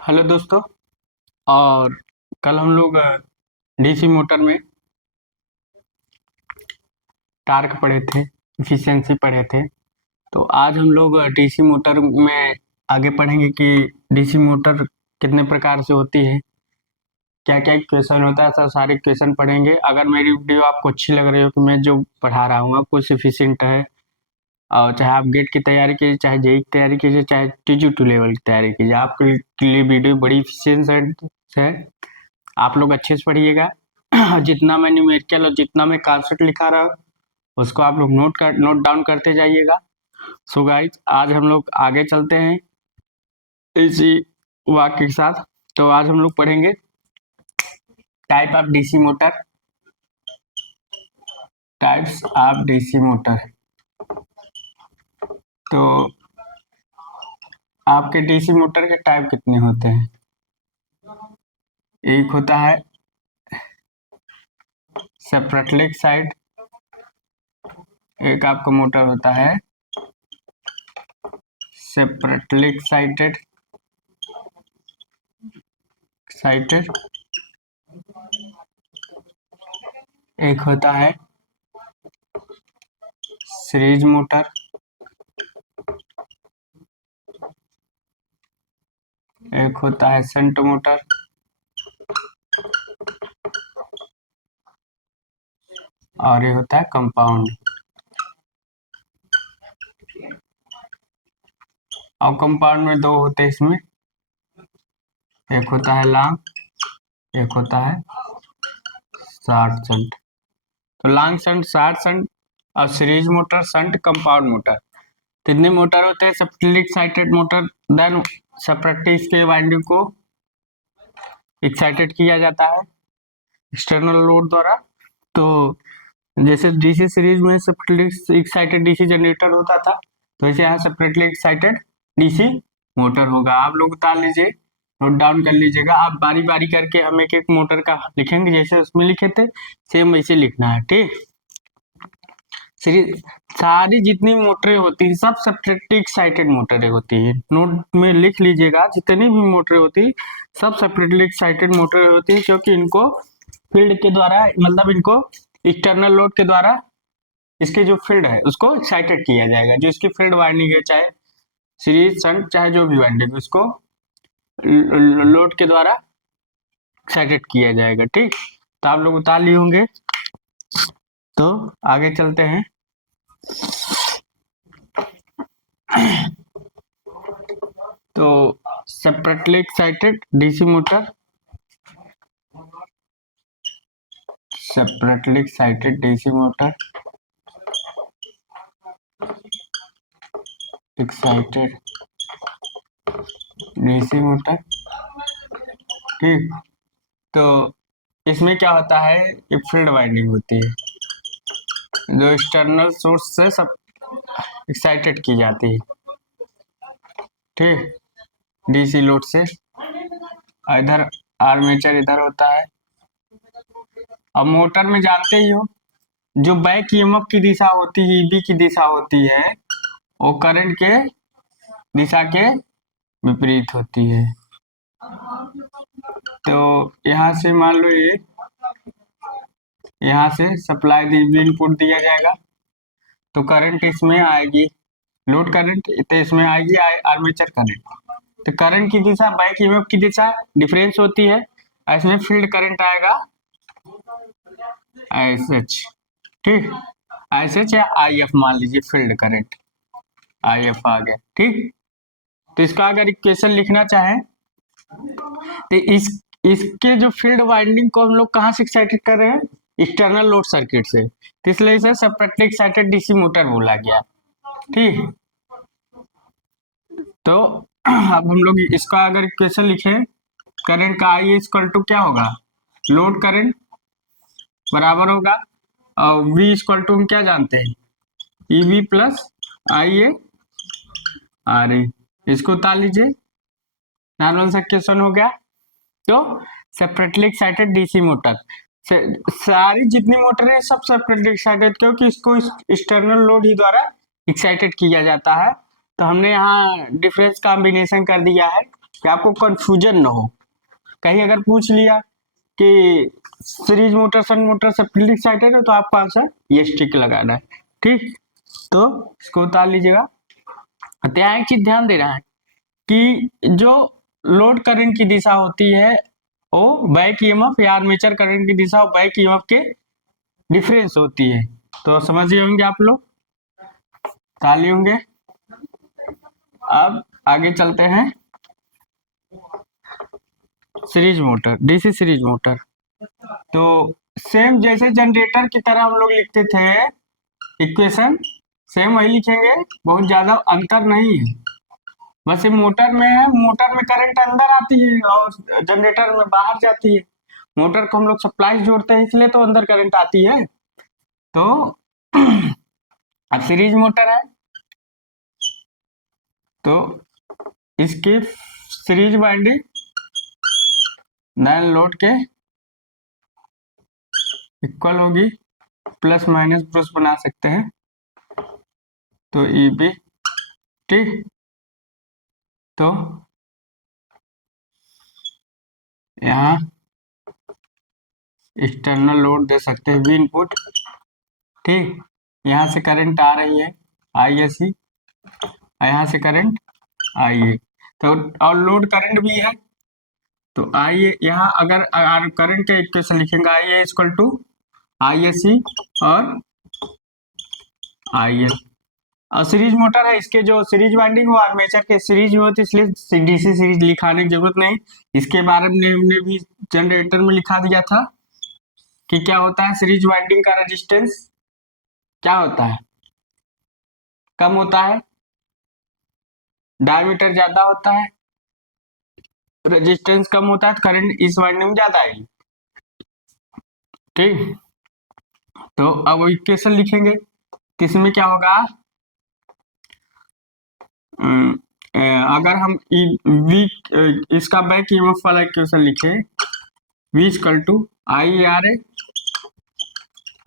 Hello दोस्तों। और कल हम लोग डीसी मोटर में टार्क पढ़े थे, इफिशिएंसी पढ़े थे। तो आज हम लोग डीसी मोटर में आगे पढ़ेंगे कि डीसी मोटर कितने प्रकार से होती है, क्या क्या इक्वेशन होता है, सब सारे इक्वेशन पढ़ेंगे। अगर मेरी वीडियो आपको अच्छी लग रही हो कि मैं जो पढ़ा रहा हूँ आपको सफिशिएंट है, और चाहे आप गेट की तैयारी कीजिए, चाहे जेई की तैयारी कीजिए, चाहे टीजी 2 लेवल की तैयारी कीजिए, आपके लिए वीडियो बड़ी इफिशिएंट है। आप लोग अच्छे से पढ़िएगा। जितना मैं न्यूमेरिकल और जितना मैं कॉन्सेप्ट लिखा रहा हूँ उसको आप लोग नोट डाउन करते जाइएगा। सो गाइस, आज हम लोग आगे चलते हैं इसी वाक्य के साथ। तो आज हम लोग पढ़ेंगे type of DC motor, types of DC motor. तो आपके डीसी मोटर के टाइप कितने होते हैं? एक होता है सेपरेटली एक्साइट, एक आपका मोटर होता है सेपरेटली एक्साइटेड, एक होता है सीरीज मोटर, एक होता है शंट मोटर, और ये होता है कंपाउंड। और कंपाउंड में दो होते हैं इसमें, एक होता है लॉन्ग, एक होता है शॉर्ट शंट। तो लॉन्ग शंट, शॉर्ट शंट और series motor, shunt, compound motor, कितने मोटर होते हैं? Separately excited motor, then separately इसके वाइंडिंग को एक्साइटेड किया जाता है एक्सटर्नल लोड द्वारा। तो जैसे डीसी सीरीज में सेपरेटली एक्साइटेड डीसी जनरेटर होता था, तो ऐसे यहाँ सेपरेटली एक्साइटेड डीसी मोटर होगा। आप लोग उतार लीजिए, नोट डाउन कर लीजिएगा। आप बारी बारी करके हम एक एक मोटर का लिखेंगे, जैसे उसमें लिखे थे सेम वैसे लिखना है, ठीक। सीरीज सारी जितनी मोटरें होती हैं सब सेपरेटली एक्साइटेड मोटरें होती हैं। नोट में लिख लीजिएगा, जितनी भी मोटरें होती हैं सब सेपरेटली एक्साइटेड मोटरें होती हैं, क्योंकि इनको फील्ड के द्वारा, मतलब इनको एक्सटर्नल लोड के द्वारा इसके जो फील्ड है उसको एक्साइटेड किया जाएगा। जो इसकी फील्ड वाइंडिंग है, चाहे सीरीज शंट चाहे जो भी वाइंडिंग, उसको लोड के द्वारा एक्साइटेड किया जाएगा, ठीक। तो आप लोग उतार लिए होंगे। तो आगे चलते हैं। तो separately excited DC motor, separately excited DC motor, excited DC motor, ठीक। तो इसमें क्या होता है, ये फील्ड वाइंडिंग होती है जो एक्सटर्नल सोर्स से सब एक्साइटेड की जाती है, ठीक, डीसी लोड से। इधर आर्मेचर इधर होता है। अब मोटर में जानते ही हो, जो बैक ईएमएफ की दिशा होती है, ईबी की दिशा होती है, वो करंट के दिशा के विपरीत होती है। तो यहाँ से मान लो ये, यहाँ से सप्लाई इनपुट दिया जाएगा, तो करंट इसमें आएगी, लोड करंट, तो इसमें आएगी आर्मेचर करंट। तो करंट की दिशा बैक ईएमएफ की दिशा डिफरेंस होती है, इसमें फील्ड करंट आएगा एसएच, ठीक। एसएच या आईएफ मान लीजिए, फील्ड करंट आईएफ आ गया, ठीक। तो इसका अगर इक्वेशन लिखना चाहें तो इसके जो फील्ड वाइंडिंग को हम लोग कहाँ से एक्साइटेड कर रहे हैं? एक्सटर्नल लोड सर्किट से, तो इसलिए इसे सेपरेटली एक्साइटेड डीसी मोटर बोला गया, ठीक। तो अब हम लोग इसका अगर इक्वेशन लिखें, करंट का आई इक्वल टू क्या होगा, लोड करंट बराबर होगा, और वी इक्वल टू हम क्या जानते हैं, EV plus I A R A. इसको उतार लीजिए, नॉर्मल सा इक्वेशन हो गया। तो सेपरेटली एक्साइटेड डीसी मोटर, सारी जितनी मोटर है सब सेपरेटली एक्साइटेड, क्योंकि इसको एक्सटर्नल लोड ही द्वारा एक्साइटेड किया जाता है। तो हमने यहाँ डिफरेंस कॉम्बिनेशन कर दिया है, कि आपको कंफ्यूजन ना हो। कहीं अगर पूछ लिया कि सीरीज मोटर शन मोटर से फील्ड एक्साइटेड है तो आपका आंसर ये स्टिक लगाना है। ठीक, तो इसको उतार लीजिएगा। तो यहाँ एक चीज ध्यान दे रहा है कि जो लोड करंट की दिशा होती है वो बैक ईएमएफ या आर्मेचर करंट की दिशा बैक ईएमएफ के डिफरेंस होती है। तो समझ गए होंगे आप लोग, ताली होंगे। अब आगे चलते हैं series motor, DC series motor. तो सेम जैसे जनरेटर की तरह हम लोग लिखते थे इक्वेशन, सेम वही लिखेंगे, बहुत ज्यादा अंतर नहीं है। बस ये मोटर में है, मोटर में करंट अंदर आती है और जनरेटर में बाहर जाती है। मोटर को हम लोग सप्लाई जोड़ते हैं इसलिए तो अंदर करंट आती है। तो अब सीरीज मोटर है तो इसकी सीरीज वाइंडिंग नए लोड के इक्वल होगी, प्लस माइनस ब्रश बना सकते हैं। तो ई बी, ठीक, तो यहाँ एक्सटर्नल लोड दे सकते हैं वी इनपुट, ठीक। यहाँ से करंट आ रही है आई एस सी, यहाँ से करंट आई ए, तो और लोड करंट भी है। तो आइए यहाँ अगर करंट का इक्वेशन लिखेंगे I A equal to I S C और आई एल। और सीरीज मोटर है, इसके जो सीरीज वाइंडिंग वो आर्मेचर के सीरीज में होती है, इसलिए डीसी सीरीज लिखाने की जरूरत नहीं। इसके बारे में हमने भी जनरेटर में लिखा दिया था कि क्या होता है सीरीज वाइंडिंग का रेजिस्टेंस, क्या होता है, कम होता है, डायमीटर ज्यादा होता है, रेजिस्टेंस कम होता है, करंट इस वाइंडिंग में ज्यादा आएगी, ठीक। तो अब इक्वेशन लिखेंगे, इसमें क्या होगा, अगर हम वी इसका बैक ईएमएफ वाला इक्वेशन लिखे, V equal to I R A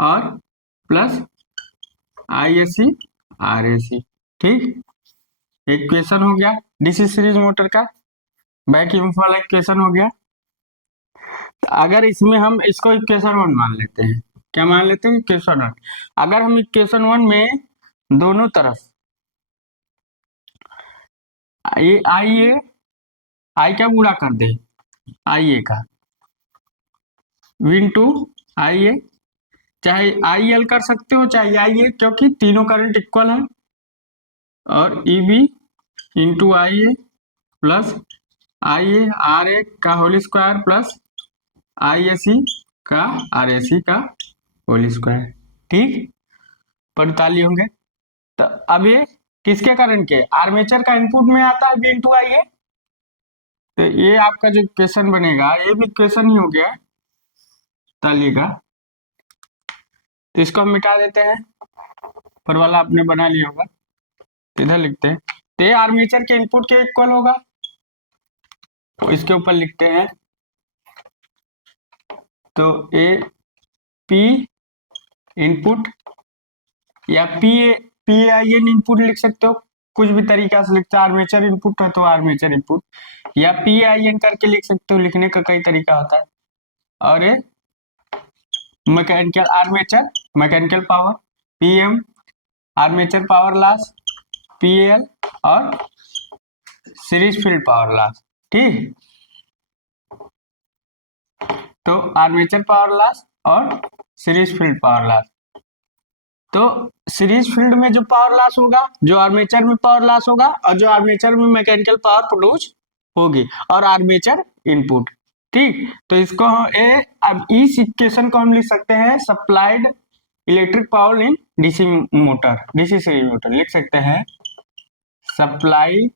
और plus I S C R A C, ठीक। इक्वेशन हो गया डीसी सीरीज मोटर का, बैक ईएमएफ वाला इक्वेशन हो गया। तो अगर इसमें हम इसको इक्वेशन 1 मान लेते हैं, क्या मान लेते हैं, इक्वेशन 1। अगर हम इक्वेशन 1 में दोनों तरफ आई का गुणा कर दे, आई ए का विन टू आई ए, चाहे आई एल कर सकते हो चाहे आई ए, क्योंकि तीनों करंट इक्वल है, और E B into I A plus I A R A का whole square plus I A C का आर ए सी का होल स्क्वायर, ठीक। 45 होंगे। तो अब ये किसके करंट के, आर्मेचर का इनपुट में आता है बी इंटू आई ए। तो ये आपका जो इक्वेशन बनेगा ये भी इक्वेशन ही हो गया तालिएगा। तो इसको हम मिटा देते हैं, पर वाला आपने बना लिया होगा, इधर लिखते हैं। तो ये आर्मेचर के इनपुट के इक्वल होगा, तो इसके ऊपर लिखते हैं, तो ए पी इनपुट या पी आई एन इनपुट लिख सकते हो, कुछ भी तरीका से लिखते हैं। आर्मेचर इनपुट है तो आर्मेचर इनपुट, या पी आई एन करके लिख सकते हो, लिखने का कई तरीका होता है। और ये mechanical armature mechanical power, PM armature power loss, PL और सीरीज फील्ड पावर लॉस, ठीक। तो आर्मेचर पावर लॉस और सीरीज फील्ड पावर लॉस। तो सीरीज फील्ड में जो पावर लॉस होगा, जो आर्मेचर में पावर लॉस होगा, और जो आर्मेचर में मैकेनिकल पावर प्रोड्यूस होगी, और आर्मेचर इनपुट, ठीक। तो इसको अब इस इक्वेशन को हम लिख सकते हैं supplied electric power in DC motor, DC series motor लिख सकते हैं supply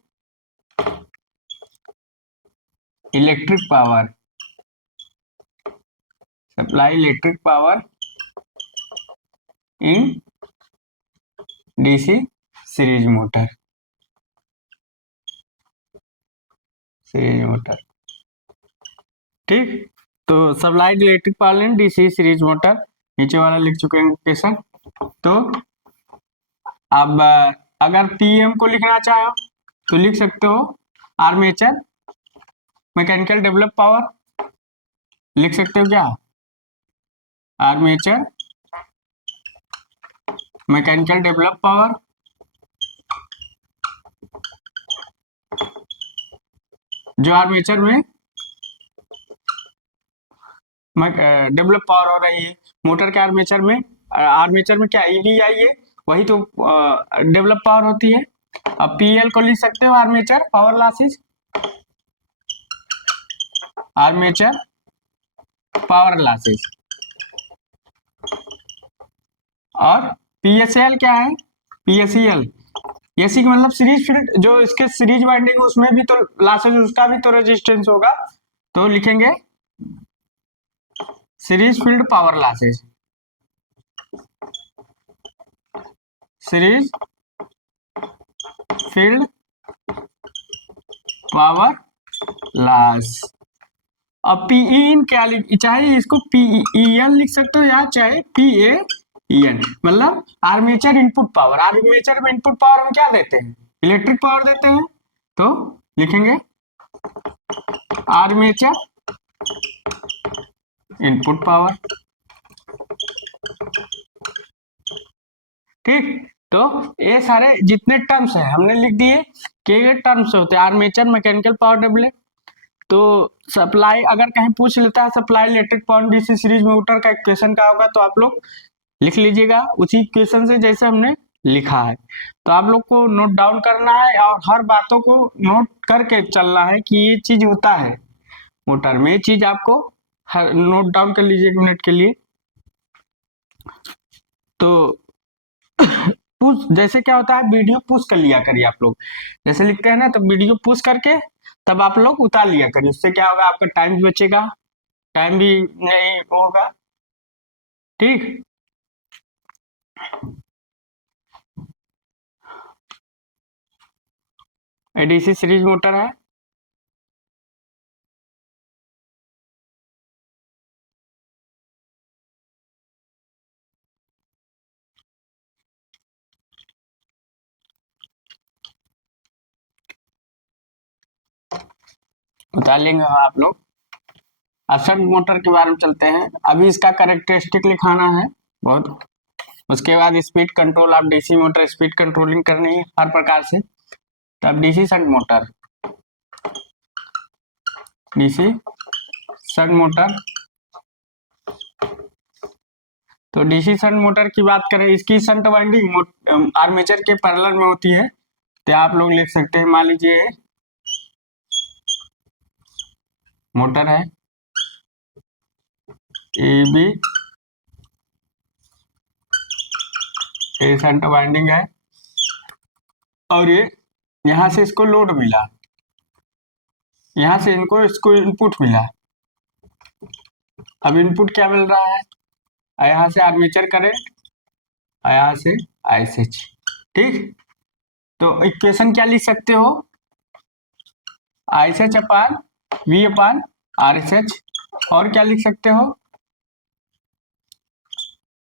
electric power, supply electric power in DC series motor, series motor, ठीक। तो supplied electric power in DC series motor नीचे वाला लिख चुके हैं इक्वेशन। तो अब अगर पीएम को लिखना चाहो तो लिख सकते हो आर्मेचर मैकेनिकल डेवलप पावर लिख सकते हो क्या? आर्मेचर मैकेनिकल डेवलप पावर जो आर्मेचर में डेवलप पावर हो रही है मोटर के आर्मेचर में क्या ईबीआई है, वही तो डेवलप पावर होती है। अब पीएल को लिख सकते हो armature power losses, armature power losses. और पीएसएल क्या है? पीएसएल एसी का मतलब सीरीज फील्ड, जो इसके सीरीज वाइंडिंग उसमें भी तो लॉसेज, उसका भी तो रेजिस्टेंस होगा, तो लिखेंगे series field power losses, series field power loss. अब पीई इन क्या चाहे इसको पीईएन लिख सकते हो या चाहे पीएईएन, मतलब आर्मेचर इनपुट पावर। आर्मेचर में इनपुट पावर हम क्या देते हैं? इलेक्ट्रिक पावर देते हैं, तो लिखेंगे आर्मेचर इनपुट पावर। ठीक, तो ये सारे जितने टर्म्स हैं हमने लिख दिए कि ये टर्म्स होते हैं आर्मेचर मैकेनिकल पावर डेवलप। तो सप्लाई अगर कहीं पूछ लेता है supply electric power DC series motor का इक्वेशन क्या होगा, तो आप लोग लिख लीजिएगा उसी इक्वेशन से जैसे हमने लिखा है। तो आप लोग को नोट डाउन करना है और हर बातों को नोट करके चलना है कि ये चीज होता है मोटर में, ये चीज आपको नोट डाउन कर लीजिए 1 मिनट के लिए। तो पुश जैसे क्या होता है, वीडियो पुश कर लिया करिए आप लोग, जैसे लिखते हैं ना तो वीडियो पुश करके तब आप लोग उतार लिया करिए, उससे क्या होगा आपका टाइम भी बचेगा, टाइम भी नहीं होगा। ठीक, एडीसी सीरीज मोटर है। उतार लेंगे आप लोग। असर मोटर के बारे में चलते हैं, अभी इसका कैरेक्टरिस्टिक लिखाना है बहुत, उसके बाद स्पीड कंट्रोल, आप डीसी मोटर स्पीड कंट्रोलिंग करनी है हर प्रकार से। तब DC shunt motor, DC shunt motor, तो डीसी शंट मोटर की बात करें, इसकी शंट वाइंडिंग आर्मेचर के पैरेलल में होती है। तो आप लोग लिख सकते हैं, मान लीजिए मोटर है ए बी, शंट वाइंडिंग है और ये यहाँ से इसको लोड मिला, यहाँ से इसको इनपुट मिला। अब इनपुट क्या मिल रहा है, यहाँ से आर्मेचर करंट, यहाँ से आईएसएच। ठीक, तो इक्वेशन क्या लिख सकते हो, आईएसएच अपान वी अपान आरएसएच, और क्या लिख सकते हो,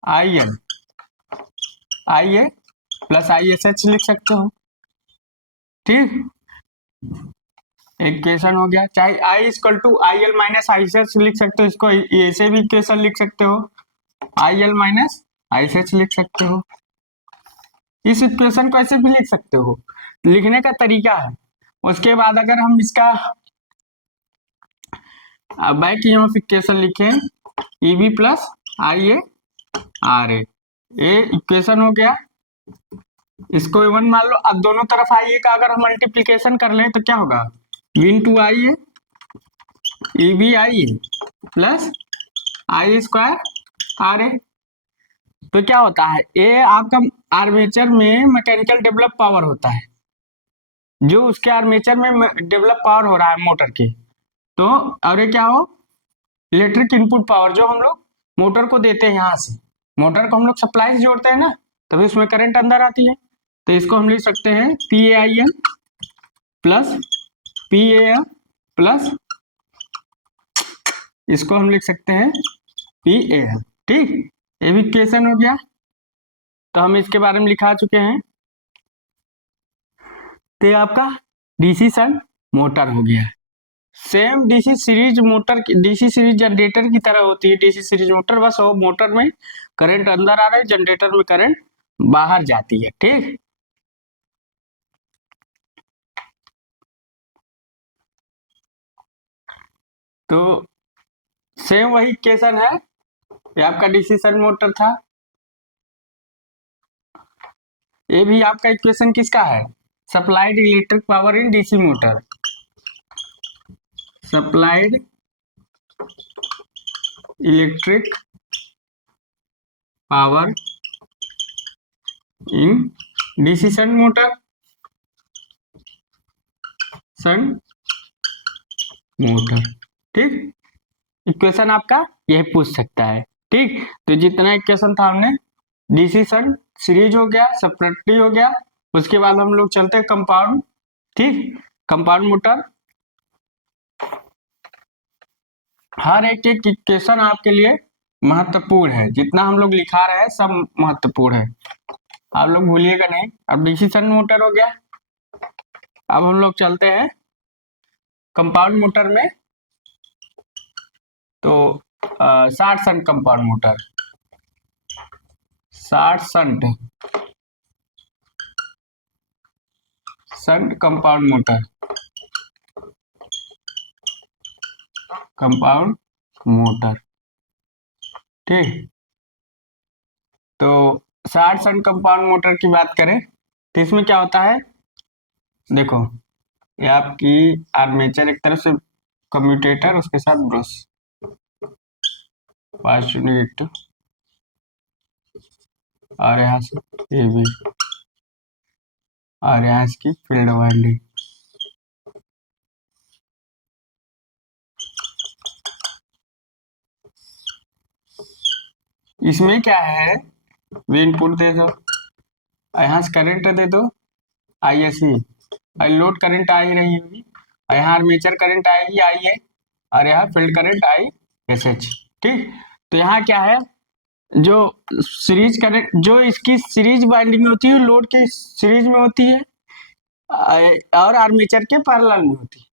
आईएल आईए प्लस आईएसएच लिख सकते हो। ठीक, इक्वेशन हो गया। चाहे I equal to I L minus I H लिख सकते हो, इसको ऐसे भी इक्वेशन लिख सकते हो, I L minus I H लिख सकते हो। इस इक्वेशन को ऐसे भी लिख सकते हो, लिखने का तरीका है। उसके बाद अगर हम इसका बैक ईएमएफ इक्वेशन लिखें, E B plus I A R A, ये इक्वेशन हो गया। इसको इवन मान लो, अब दोनों तरफ आई ए का अगर हम मल्टीप्लीकेशन कर लें तो क्या होगा, V in to I A E B I A plus I square R A. तो क्या होता है, ये आपका आर्मेचर में मैकेनिकल डेवलप पावर होता है, जो उसके आर्मेचर में डेवलप पावर हो रहा है मोटर की। तो और ये क्या हो, इलेक्ट्रिक इनपुट पावर जो हम लोग मोटर को देते हैं, यहाँ से मोटर को हम लोग सप्लाई से जोड़ते हैं ना, तभी उसमें करंट अंदर आती है। तो इसको हम लिख सकते हैं P A I N plus P A M plus, इसको हम लिख सकते हैं पी ए एम। ठीक, ये भी इक्वेशन हो गया, तो हम इसके बारे में लिखा चुके हैं। तो ये आपका डीसी शंट मोटर हो गया। Same DC series motor, DC series generator की तरह होती है डीसी सीरीज मोटर, बस वो मोटर में करंट अंदर आ रहा है, जनरेटर में करंट बाहर जाती है। ठीक, तो सेम वही इक्वेशन है, ये आपका डीसी शंट मोटर था। ये भी आपका इक्वेशन किसका है? Supplied electric power in DC motor, supplied electric power in DC shunt motor, shunt motor. ठीक, इक्वेशन आपका यह पूछ सकता है। ठीक, तो जितना इक्वेशन था हमने, डीसी शंट सीरीज हो गया, सेपरेटली हो गया, उसके बाद हम लोग चलते हैं कंपाउंड। ठीक, कंपाउंड मोटर, हर एक एक इक्वेशन आपके लिए महत्वपूर्ण है, जितना हम लोग लिखा रहे हैं सब महत्वपूर्ण है, आप लोग भूलिएगा नहीं। अब डीसी शंट मोटर हो गया, अब हम लोग चलते हैं कंपाउंड मोटर में। तो short shunt compound motor, short shunt shunt compound motor, compound motor. ठीक, तो शॉर्ट शंट कंपाउंड मोटर की बात करें तो इसमें क्या होता है, देखो ये आपकी आर्मेचर एक तरफ से कम्यूटेटर, उसके साथ ब्रश, पॉजिटिव नेगेटिव, और यहाँ से ये भी, और यहाँ इसकी फील्ड वाइंडिंग। इसमें क्या है, वी इनपुट दे दो, यहाँ से करंट दे दो आईएससी, लोड करंट आ ही रही होगी, यहाँ आर्मेचर करंट आएगी आई है, और यहाँ field current I S H. ठीक, तो यहाँ क्या है, जो सीरीज करंट, जो इसकी सीरीज वाइंडिंग होती है लोड की सीरीज में होती है, और आर्मेचर के पैरेलल में होती है,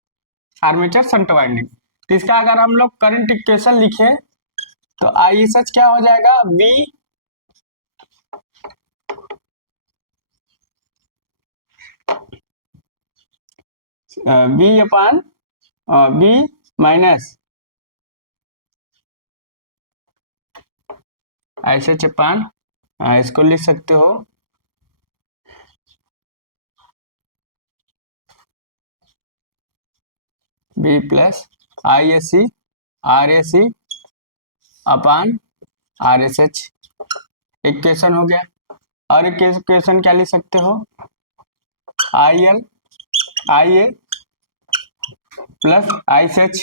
आर्मेचर शंट वाइंडिंग। तो इसका अगर हम लोग करंट इक्वेशन लिखे तो आई एस एच क्या हो जाएगा, बी अपान बी माइनस ऐसे चपान, इसको लिख सकते हो B plus I S C R A C upon R S H, equation हो गया। और इक्वेशन क्या लिख सकते हो, I L I A plus I S H,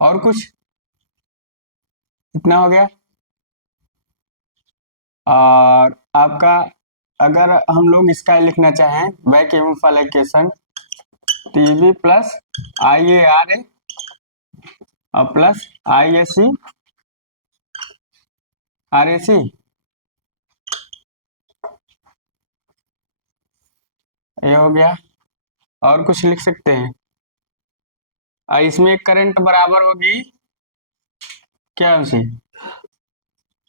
और कुछ इतना हो गया। और आपका अगर हम लोग इसका लिखना चाहें बैक ईएमएफ वाला equation, TB plus I A R A और plus I A C R A सी, ये हो गया। और कुछ लिख सकते हैं, इसमें करंट बराबर होगी क्या, उसी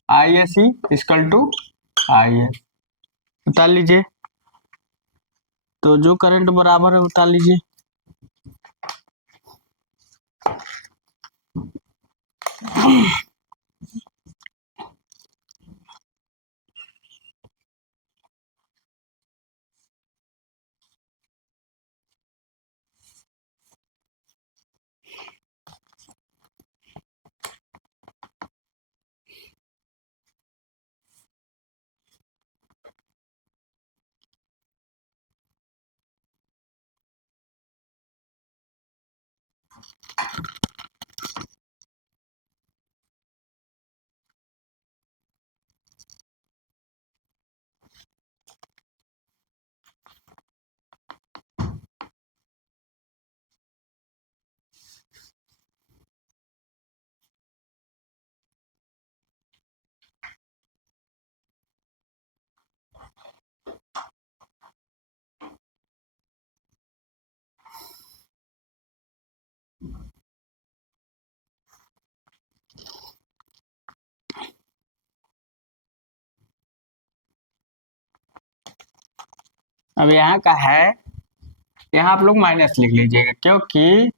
I S C equal to I S, बता लीजिए। तो जो करंट बराबर है बता लीजिए। अब यहाँ का है, यहाँ आप लोग माइनस लिख लीजिएगा क्योंकि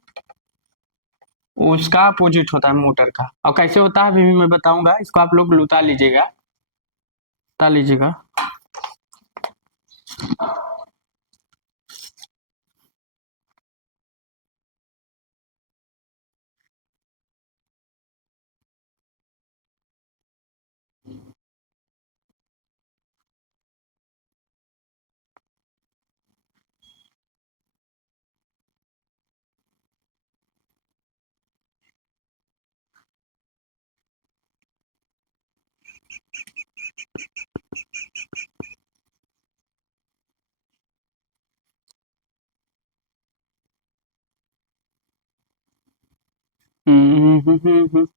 उसका अपोजिट होता है मोटर का। और कैसे होता है अभी भी मैं बताऊंगा, इसको आप लोग लुटा लीजिएगा, लुटा लीजिएगा। हम्म।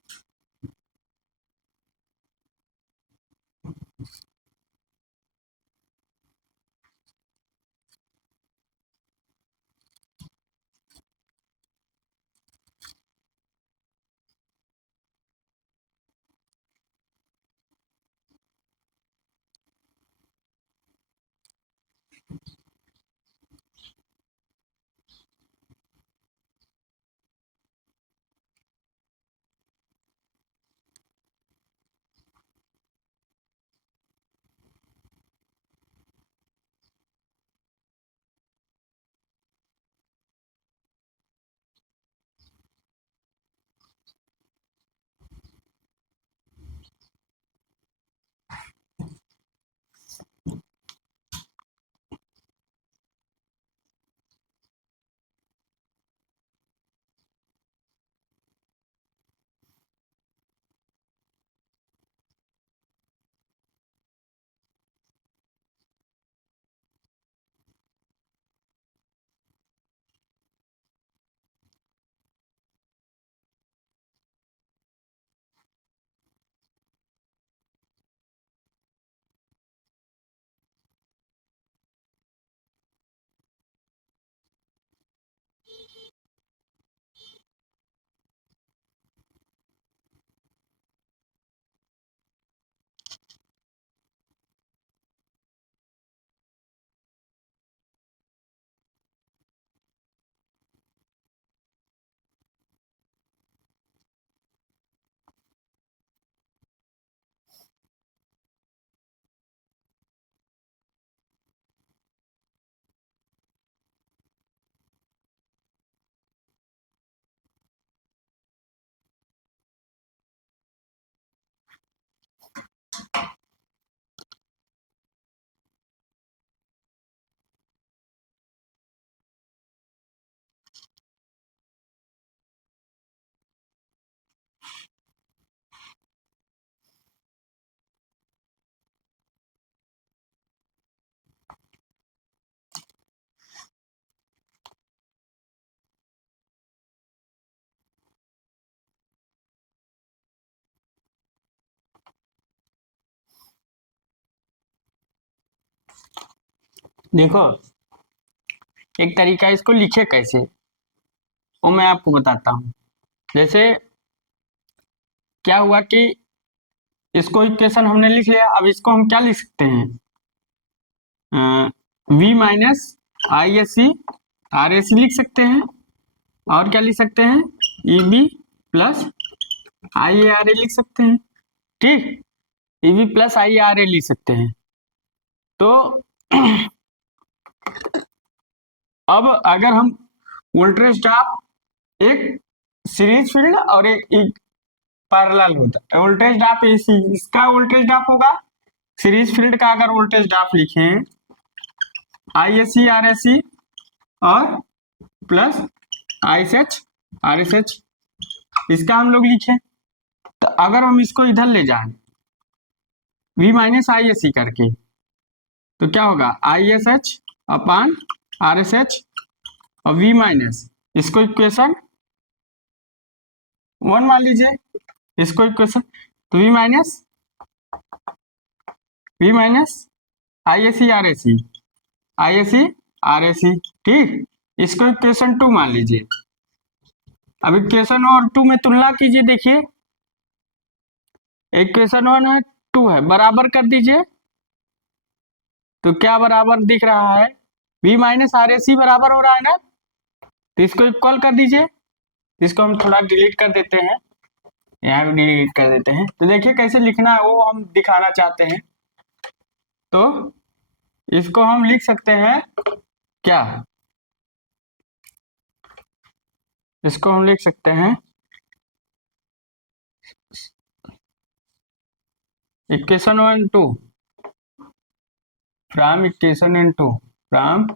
देखो, एक तरीका इसको लिखे कैसे, वो मैं आपको बताता हूँ। जैसे क्या हुआ कि इसको इक्वेशन हमने लिख लिया, अब इसको हम क्या लिख सकते हैं, v minus I S C R A C लिख सकते हैं, और क्या लिख सकते हैं, E B plus I A R A लिख सकते हैं। ठीक, E B plus I A R A लिख सकते हैं। तो अब अगर हम वोल्टेज ड्रॉप, एक सीरीज फील्ड और एक पैरेलल होता है, वोल्टेज ड्रॉप इसका वोल्टेज ड्रॉप होगा, सीरीज फील्ड का अगर वोल्टेज ड्रॉप लिखें I S C R S C और plus I S H R S H, इसका हम लोग लिखें, तो अगर हम इसको इधर ले जाएं v minus I S C करके, तो क्या होगा, I S H upon R S H और v माइनस, इसको इक्वेशन 1 मान लीजिए, इसको इक्वेशन, तो v minus I S C R S C, I S C R S C. ठीक, इसको इक्वेशन 2 मान लीजिए। अब इक्वेशन 1 और 2 में तुलना कीजिए, देखिए इक्वेशन 1 है 2 है, बराबर कर दीजिए, तो क्या बराबर दिख रहा है, v माइनस आर ए सी बराबर हो रहा है ना, तो इसको इक्वल कर दीजिए। इसको हम थोड़ा डिलीट कर देते हैं, यहाँ भी डिलीट कर देते हैं। तो देखिए कैसे लिखना है वो हम दिखाना चाहते हैं। तो इसको हम लिख सकते हैं क्या, इसको हम लिख सकते हैं equation 1 2 from equation and 2, from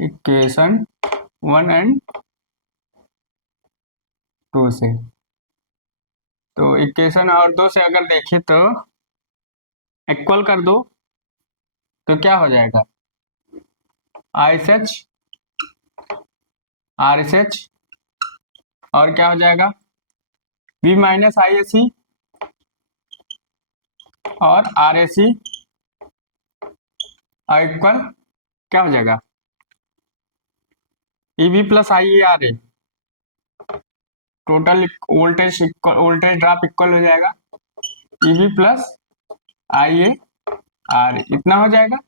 equation 1 and 2 से। तो इक्वेशन और 2 से अगर देखें तो इक्वल कर दो तो क्या हो जाएगा, आई S H R S H, और क्या हो जाएगा v माइनस आई ए सी और आर ए सी इक्वल क्या हो जाएगा, E V plus I A R A. Total voltage drop equal हो जाएगा E V plus I A R A, इतना हो जाएगा,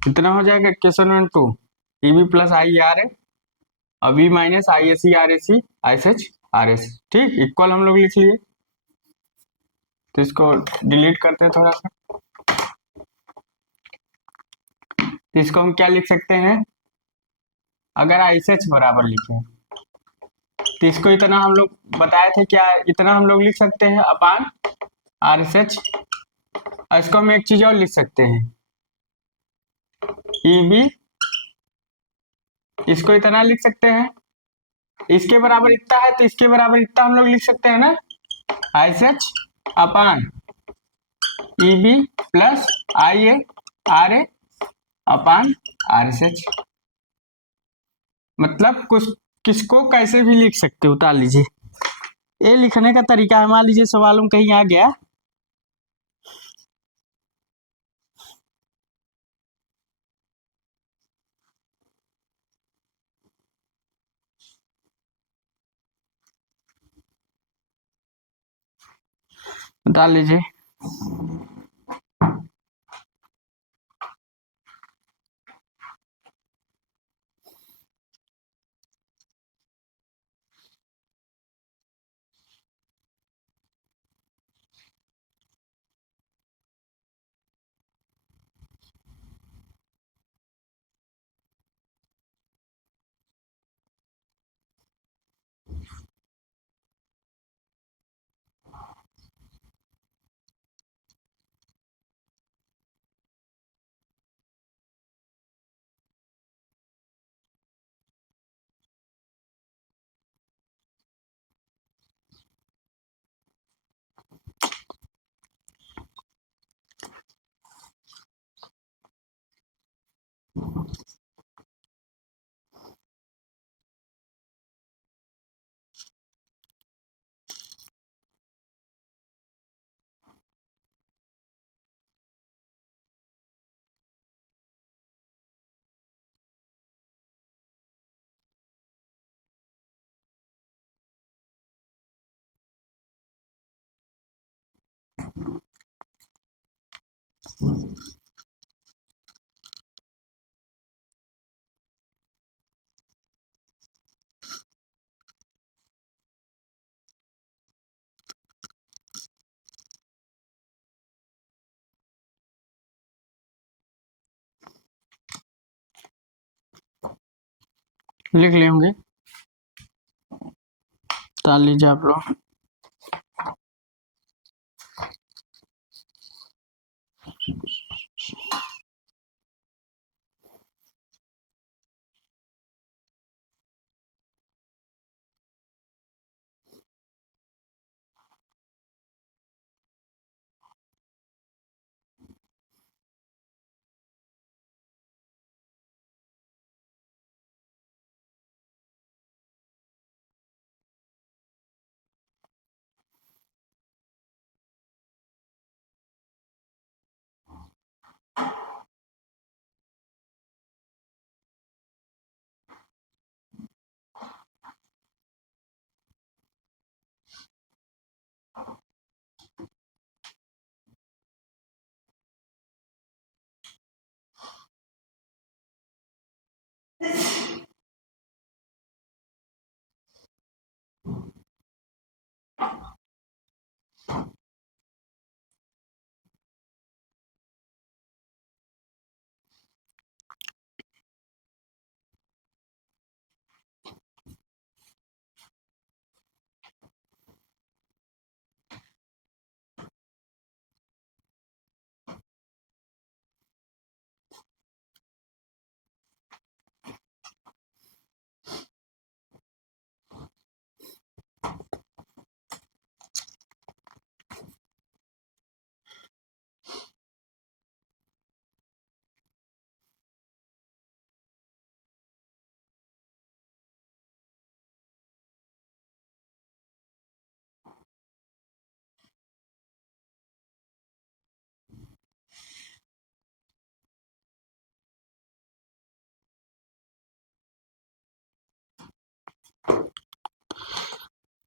इतना हो जाएगा equation 1 2 E V plus I A R A और V minus I A C R A C I S H R S. ठीक, इक्वल हम लोग लिख लिए। तो इसको डिलीट करते हैं थोड़ा सा। तो इसको हम क्या लिख सकते हैं, अगर आई एस एच बराबर लिखें तो इसको इतना हम लोग बताए थे क्या, इतना हम लोग लिख सकते हैं अपान आर एस एच। इसको हम एक चीज और लिख सकते हैं ई बी, इसको इतना लिख सकते हैं, इसके बराबर इतना है तो इसके बराबर इतना हम लोग लिख सकते हैं ना, I S H upon E B plus I A R A upon R S H. मतलब कुछ किसको कैसे भी लिख सकते हो, उतार लीजिए। ये लिखने का तरीका है, मान लीजिए सवाल में कहीं आ गया उतार लीजिए। लिख लिए होंगे, उतार लीजिए आप लोग।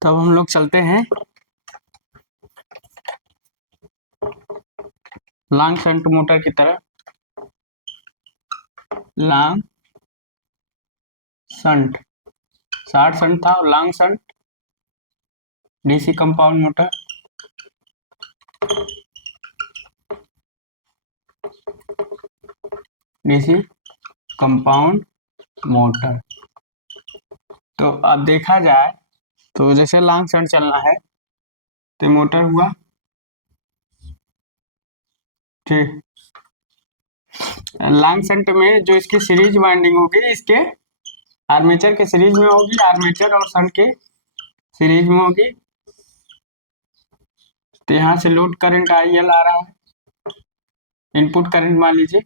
तब हम लोग चलते हैं लॉन्ग शंट मोटर की तरह। लॉन्ग शंट, शॉर्ट शंट था और long shunt DC compound motor. DC compound motor. तो अब देखा जाए तो जैसे लॉन्ग शंट चलना है तो मोटर हुआ, ठीक। लॉन्ग शंट में जो इसकी सीरीज वाइंडिंग होगी इसके आर्मेचर के सीरीज में होगी, आर्मेचर और शंट के सीरीज में होगी। तो यहाँ से लोड करंट IL आ रहा है, इनपुट करंट मान लीजिए,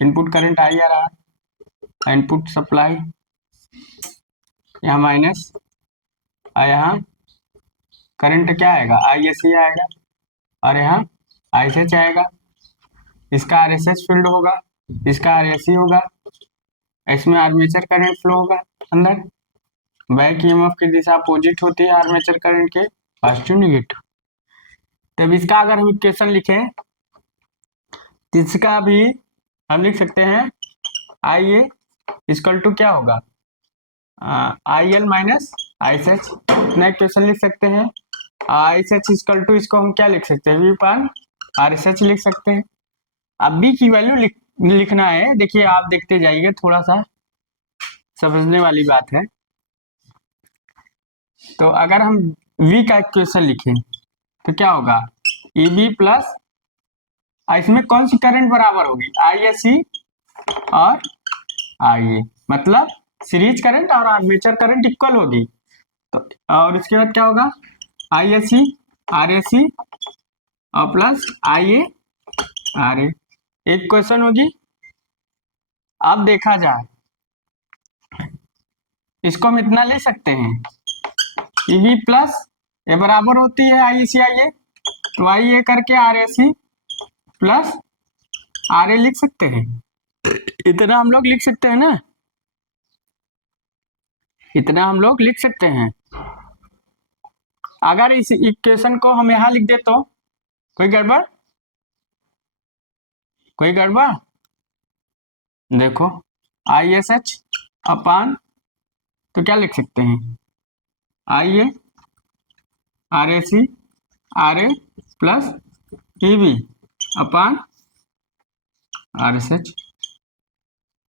इनपुट करंट आई आ रहा है, इनपुट सप्लाई यहाँ माइनस, और यहाँ करंट क्या आएगा, ISC आएगा, और यहाँ ISH आएगा। इसका RSH फील्ड होगा, इसका RSC होगा, इसमें आर्मेचर करंट फ्लो होगा अंदर। बैक EMF की दिशा अपोजिट होती है आर्मेचर करंट के, पॉजिटिव नेगेटिव। तब इसका अगर हम इक्वेशन लिखें तो इसका भी हम लिख सकते हैं IA इक्वल टू क्या होगा, IL माइनस ISH। नया इक्वेशन लिख सकते हैं ISH इक्वल टू, इसको हम क्या लिख सकते हैं, V पान RSH लिख सकते हैं। अब B की वैल्यू लिखना है, देखिए आप देखते जाइए, थोड़ा सा समझने वाली बात है। तो अगर हम V का इक्वेशन लिखें तो क्या होगा, EB प्लस, इसमें कौन सी करंट बराबर होगी, ISC और IA, मतलब सीरीज करंट और आर्मेचर करंट इक्वल होगी। तो और इसके बाद क्या होगा, ISC RSC और प्लस IA RA, एक क्वेश्चन होगी। अब देखा जाए इसको हम इतना ले सकते हैं, EB प्लस ये बराबर होती है ISC IA, तो IA करके RSC प्लस RA लिख सकते हैं। इतना हम लोग लिख सकते हैं ना, इतना हम लोग लिख सकते हैं। अगर इस इक्वेशन को हम यहाँ लिख दे तो कोई गड़बड़, कोई गड़बड़, देखो ISH अपान, तो क्या लिख सकते हैं, IA RAC RA plus EB अपान RSH।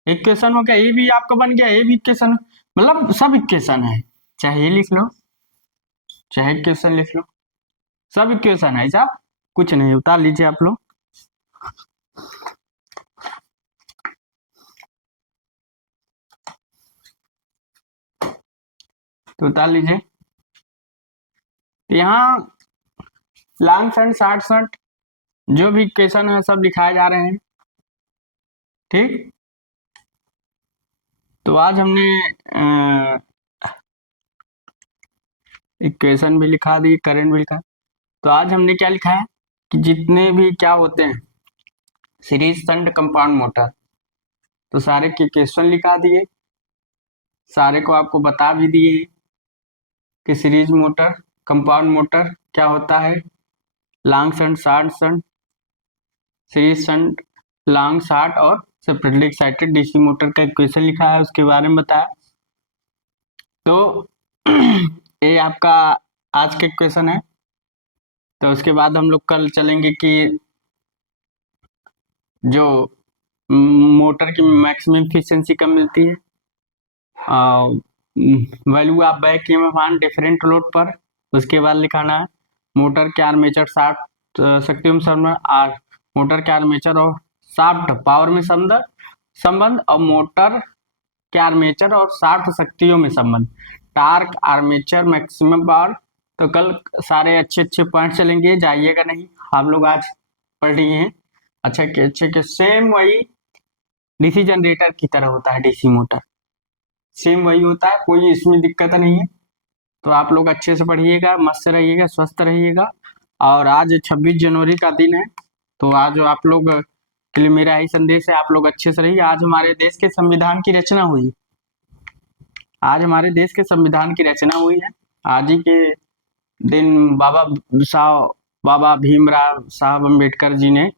इक्वेशन हो गया, ये भी आपका बन गया, ये भी इक्वेशन, मतलब सब इक्वेशन है, चाहे ये लिख लो चाहे इक्वेशन लिख लो, सब इक्वेशन है साहब, कुछ नहीं, उतार लीजिए आप लोग। तो उतार लीजिए। यहाँ लॉन्ग शंट शॉर्ट शंट जो भी इक्वेशन है सब दिखाए जा रहे हैं, ठीक। तो आज हमने इक्वेशन भी लिखा दी, करंट भी लिखा। तो आज हमने क्या लिखा है कि जितने भी क्या होते हैं सीरीज शंट कंपाउंड मोटर, तो सारे के इक्वेशन लिखा दिए, सारे को आपको बता भी दिए कि सीरीज मोटर कंपाउंड मोटर क्या होता है, long shunt short shunt, series shunt long short और सेपरेटली एक्साइटेड डीसी मोटर का इक्वेशन लिखा है, उसके बारे में बताया। तो ये आपका आज का इक्वेशन है। तो उसके बाद हम लोग कल चलेंगे कि जो मोटर की मैक्सिमम एफिशिएंसी कब मिलती है, वैल्यू आप बैक ईएमएफ डिफरेंट लोड पर, उसके बाद लिखाना है मोटर के आर्मेचर शाफ्ट शक्ति संबंध, मोटर के आर्मेचर और शाफ्ट पावर में संबंध और मोटर के आर्मेचर और शाफ्ट शक्तियों में संबंध, टार्क आर्मेचर मैक्सिमम पावर। तो कल सारे अच्छे अच्छे पॉइंट चलेंगे, जाइएगा नहीं, हम लोग आज पढ़ लिए हैं अच्छे के सेम वही डीसी जनरेटर की तरह होता है, डीसी मोटर सेम वही होता है, कोई इसमें दिक्कत नहीं है। तो आप लोग अच्छे से पढ़िएगा, मस्त रहिएगा, स्वस्थ रहिएगा। और आज 26 जनवरी का दिन है, तो आज आप लोग के लिए मेरा यही संदेश है, आप लोग अच्छे से रहिए। आज हमारे देश के संविधान की रचना हुई, आज हमारे देश के संविधान की रचना हुई है। आज ही के दिन बाबा भीमराव साहब अम्बेडकर जी ने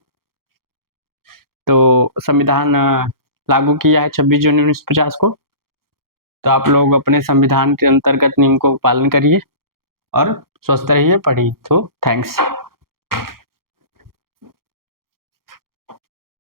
तो संविधान लागू किया है 26 जून 1950 को। तो आप लोग अपने संविधान के अंतर्गत नियम को पालन करिए और स्वस्थ रहिए, पढ़िए। तो थैंक्स।